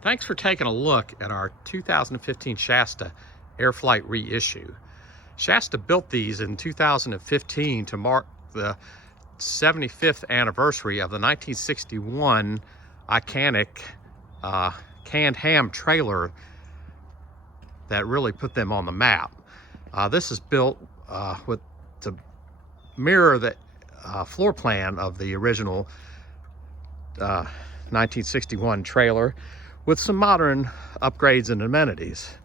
Thanks for taking a look at our 2015 Shasta Airflyte reissue. Shasta built these in 2015 to mark the 75th anniversary of the 1961 iconic canned ham trailer that really put them on the map. This is built to mirror the floor plan of the original 1961 trailer, with some modern upgrades and amenities.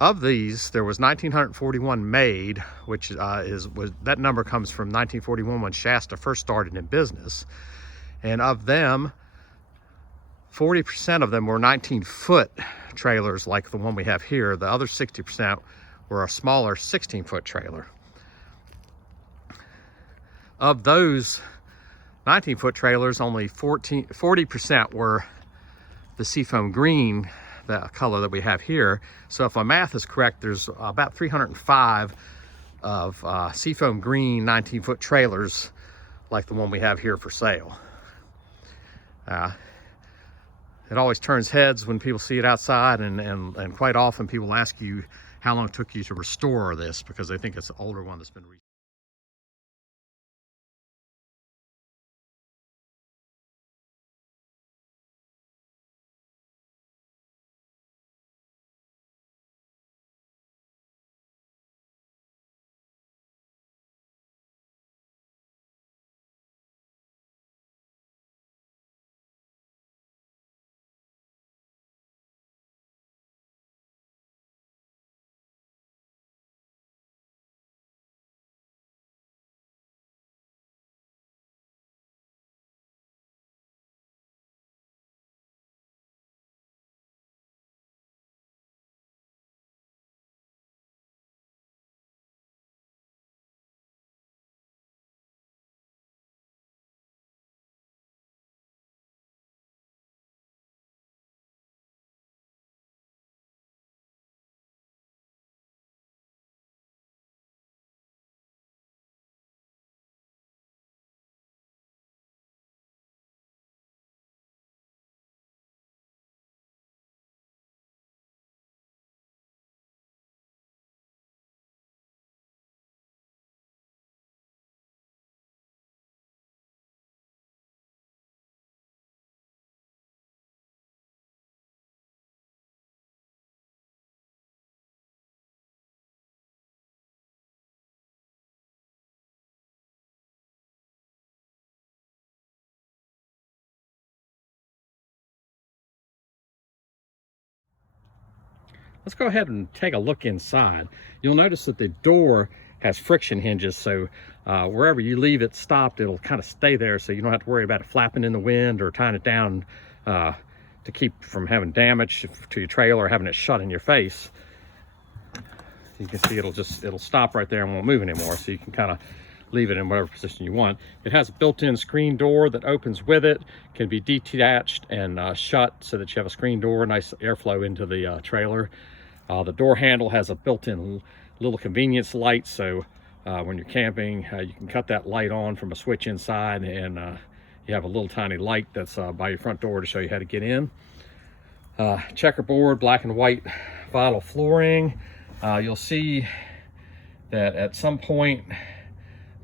Of these, there was 1941 made, which that number comes from 1941 when Shasta first started in business. And of them, 40% of them were 19-foot trailers like the one we have here. The other 60% were a smaller 16-foot trailer. Of those 19-foot trailers, only 40% were the seafoam green, the color that we have here. So if my math is correct, there's about 305 of seafoam green 19-foot trailers like the one we have here for sale. It always turns heads when people see it outside, and quite often people ask you how long it took you to restore this, because they think it's an older one that's been restored. Let's go ahead and take a look inside. You'll notice that the door has friction hinges, so wherever you leave it stopped, it'll kind of stay there, so you don't have to worry about it flapping in the wind or tying it down to keep from having damage to your trailer or having it shut in your face. You can see it'll stop right there and won't move anymore, so you can kind of leave it in whatever position you want. It has a built-in screen door that opens with it, can be detached and shut so that you have a screen door, nice airflow into the trailer. The door handle has a built-in little convenience light, so when you're camping, you can cut that light on from a switch inside, and you have a little tiny light that's by your front door to show you how to get in. Checkerboard, black and white vinyl flooring. You'll see that at some point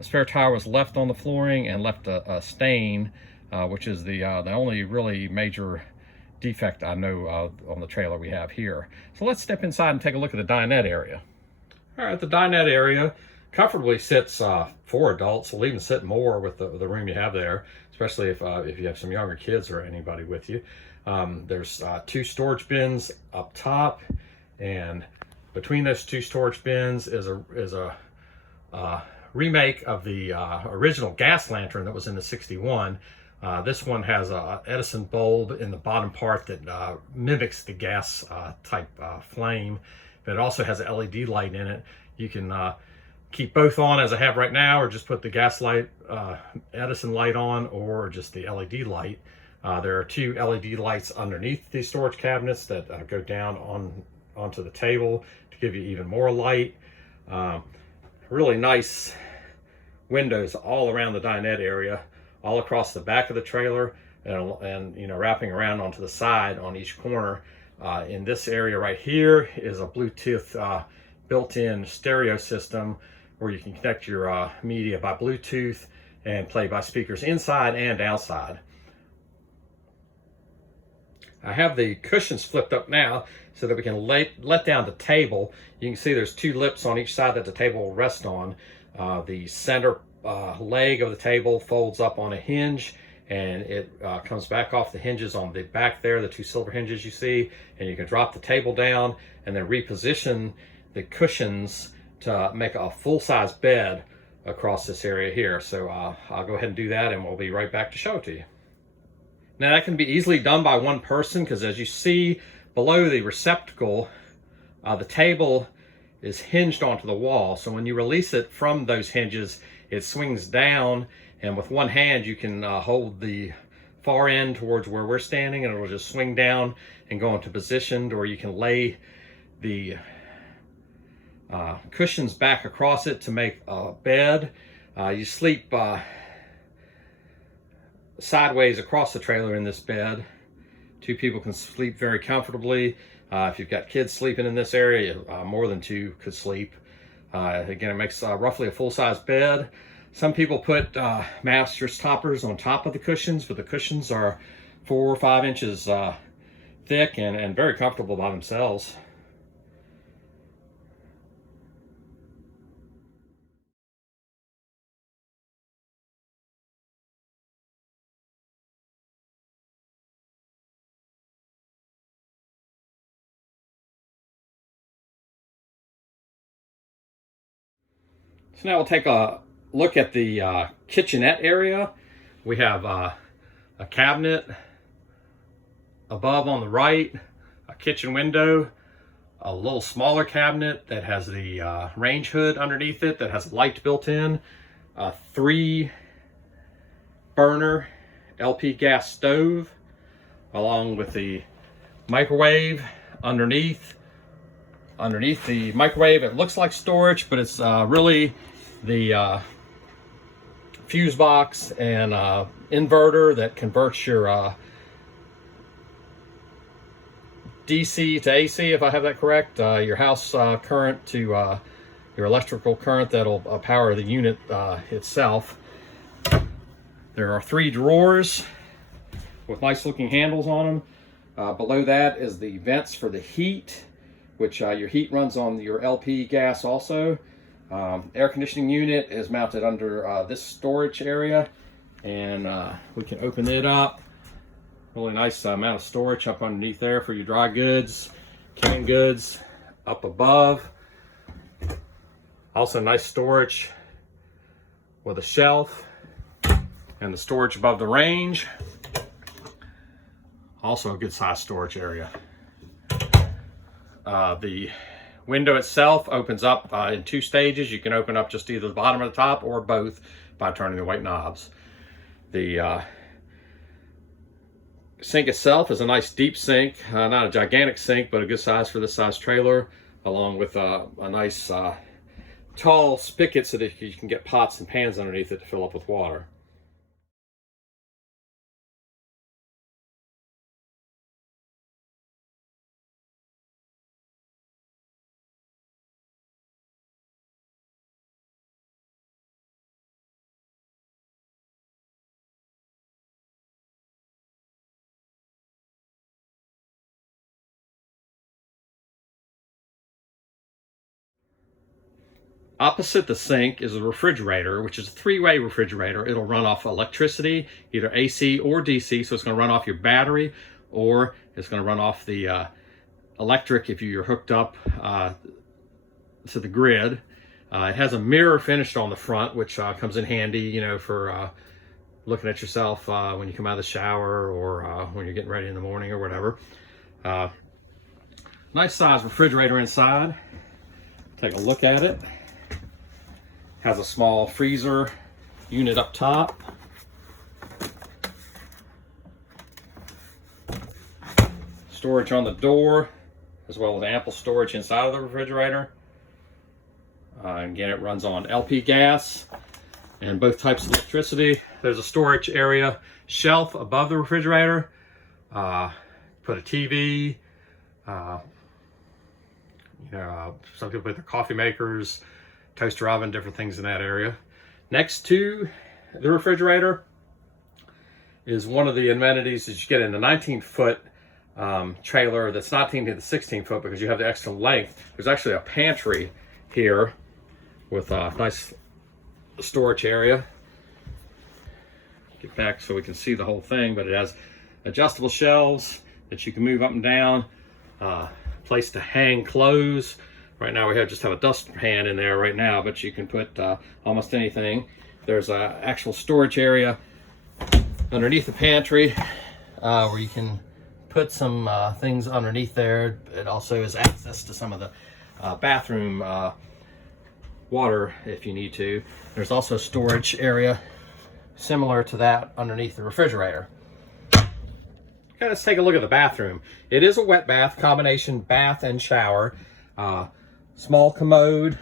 a spare tire was left on the flooring and left a stain, which is the only really major defect I know on the trailer we have here. So let's step inside and take a look at the dinette area. All right, the dinette area comfortably sits 4 adults. We'll even sit more with the room you have there, especially if you have some younger kids or anybody with you. There's 2 storage bins up top, and between those 2 storage bins is a remake of the original gas lantern that was in the 61. This one has a Edison bulb in the bottom part that mimics the gas type flame, but it also has an LED light in it. You can keep both on as I have right now, or just put the gas light, Edison light on, or just the LED light. There are 2 LED lights underneath these storage cabinets that go down onto the table to give you even more light. Really nice windows all around the dinette area, all across the back of the trailer, and you know, wrapping around onto the side on each corner. In this area right here is a Bluetooth built-in stereo system where you can connect your media by Bluetooth and play by speakers inside and outside. I have the cushions flipped up now so that we can let down the table. You can see there's 2 lips on each side that the table will rest on. The center leg of the table folds up on a hinge, and it comes back off the hinges on the back there, the 2 silver hinges you see, and you can drop the table down and then reposition the cushions to make a full-size bed across this area here. So I'll go ahead and do that, and we'll be right back to show it to you. Now that can be easily done by one person, because as you see below the receptacle, the table is hinged onto the wall. So when you release it from those hinges, it swings down, and with one hand you can hold the far end towards where we're standing, and it'll just swing down and go into position, or you can lay the cushions back across it to make a bed. You sleep sideways across the trailer in this bed. 2 people can sleep very comfortably. If you've got kids sleeping in this area, more than 2 could sleep. Again, it makes roughly a full-size bed. Some people put mattress toppers on top of the cushions, but the cushions are 4 or 5 inches thick and very comfortable by themselves. So now we'll take a look at the kitchenette area. We have a cabinet above on the right, a kitchen window, a little smaller cabinet that has the range hood underneath it that has a light built in, a 3 burner LP gas stove, along with the microwave underneath. Underneath the microwave, it looks like storage, but it's really the fuse box and inverter that converts your DC to AC, if I have that correct, your house current to your electrical current that'll power the unit itself. There are 3 drawers with nice looking handles on them. Below that is the vents for the heat, which your heat runs on your LP gas also. Air conditioning unit is mounted under this storage area, and we can open it up. Really nice amount of storage up underneath there for your dry goods, canned goods up above. Also nice storage with a shelf and the storage above the range. Also a good size storage area. The window itself opens up in 2 stages. You can open up just either the bottom or the top, or both by turning the white knobs. The sink itself is a nice deep sink, not a gigantic sink, but a good size for this size trailer, along with a nice tall spigot so that you can get pots and pans underneath it to fill up with water. Opposite the sink is a refrigerator, which is a 3-way refrigerator. It'll run off electricity, either AC or DC, so it's going to run off your battery, or it's going to run off the electric if you're hooked up to the grid. It has a mirror finished on the front, which comes in handy, you know, for looking at yourself when you come out of the shower, or when you're getting ready in the morning or whatever. Nice size refrigerator inside. Take a look at it. Has a small freezer unit up top. Storage on the door, as well as ample storage inside of the refrigerator. Again, it runs on LP gas and both types of electricity. there's a storage area shelf above the refrigerator. Put a TV, some people put their coffee makers, toaster oven, different things in that area. Next to the refrigerator is one of the amenities that you get in the 19-foot trailer that's not 19 to the 16-foot because you have the extra length. There's actually a pantry here with a nice storage area. Get back so we can see the whole thing, but it has adjustable shelves that you can move up and down, place to hang clothes. Right now we just have a dustpan in there right now, but you can put almost anything. There's an actual storage area underneath the pantry where you can put some things underneath there. It also has access to some of the bathroom water if you need to. There's also a storage area similar to that underneath the refrigerator. Okay, let's take a look at the bathroom. It is a wet bath, combination bath and shower. Small commode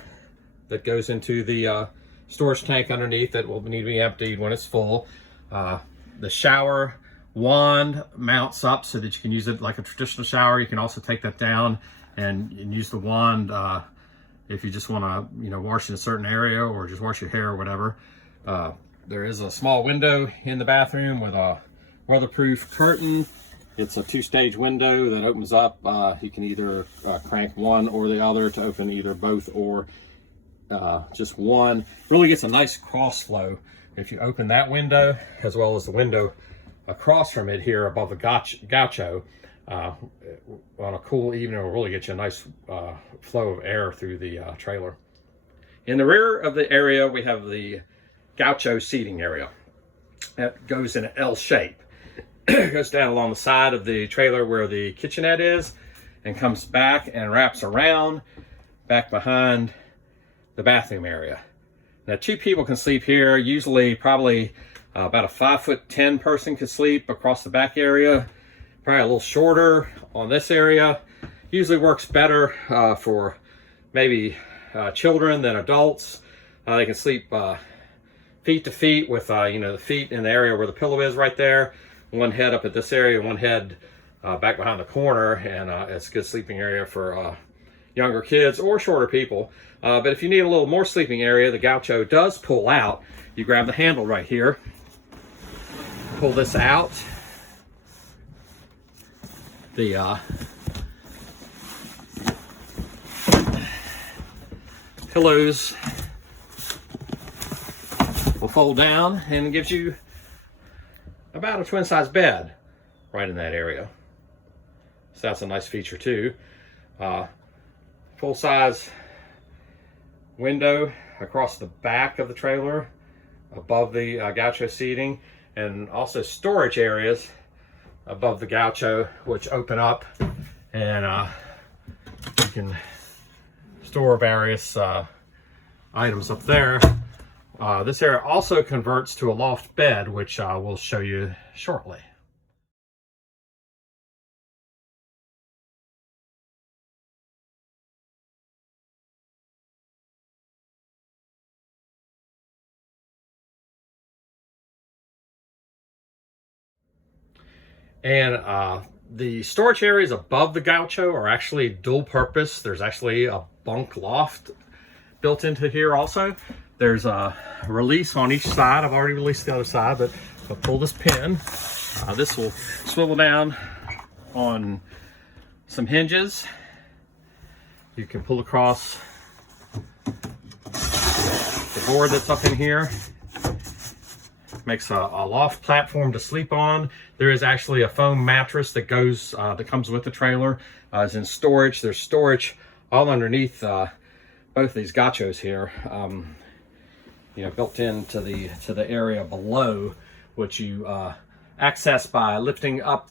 that goes into the storage tank underneath that will need to be emptied when it's full. The shower wand mounts up so that you can use it like a traditional shower. You can also take that down and use the wand if you just want to, wash in a certain area or just wash your hair or whatever. There is a small window in the bathroom with a weatherproof curtain. It's a two-stage window that opens up. You can either crank one or the other to open either both or just one. Really gets a nice cross flow if you open that window as well as the window across from it here above the gaucho. On a cool evening, it will really get you a nice flow of air through the trailer. In the rear of the area, we have the gaucho seating area. It goes in an L shape. It goes down along the side of the trailer where the kitchenette is and comes back and wraps around back behind the bathroom area. Now 2 people can sleep here. Usually probably about a 5'10" person could sleep across the back area. Probably a little shorter on this area. Usually works better for maybe children than adults. They can sleep feet to feet with the feet in the area where the pillow is right there. One head up at this area, one head back behind the corner, and it's a good sleeping area for younger kids or shorter people. But if you need a little more sleeping area, the gaucho does pull out. You grab the handle right here, pull this out. The pillows will fold down and it gives you about a twin size bed right in that area. So that's a nice feature too. Full size window across the back of the trailer above the gaucho seating, and also storage areas above the gaucho which open up, and you can store various items up there. This area also converts to a loft bed, which we'll show you shortly. And the storage areas above the gaucho are actually dual purpose. There's actually a bunk loft built into here also. There's a release on each side. I've already released the other side, but I'll pull this pin. This will swivel down on some hinges. You can pull across the board that's up in here. Makes a loft platform to sleep on. There is actually a foam mattress that goes that comes with the trailer. It's in storage. There's storage all underneath both these gauchos here. Built into the area below, which you access by lifting up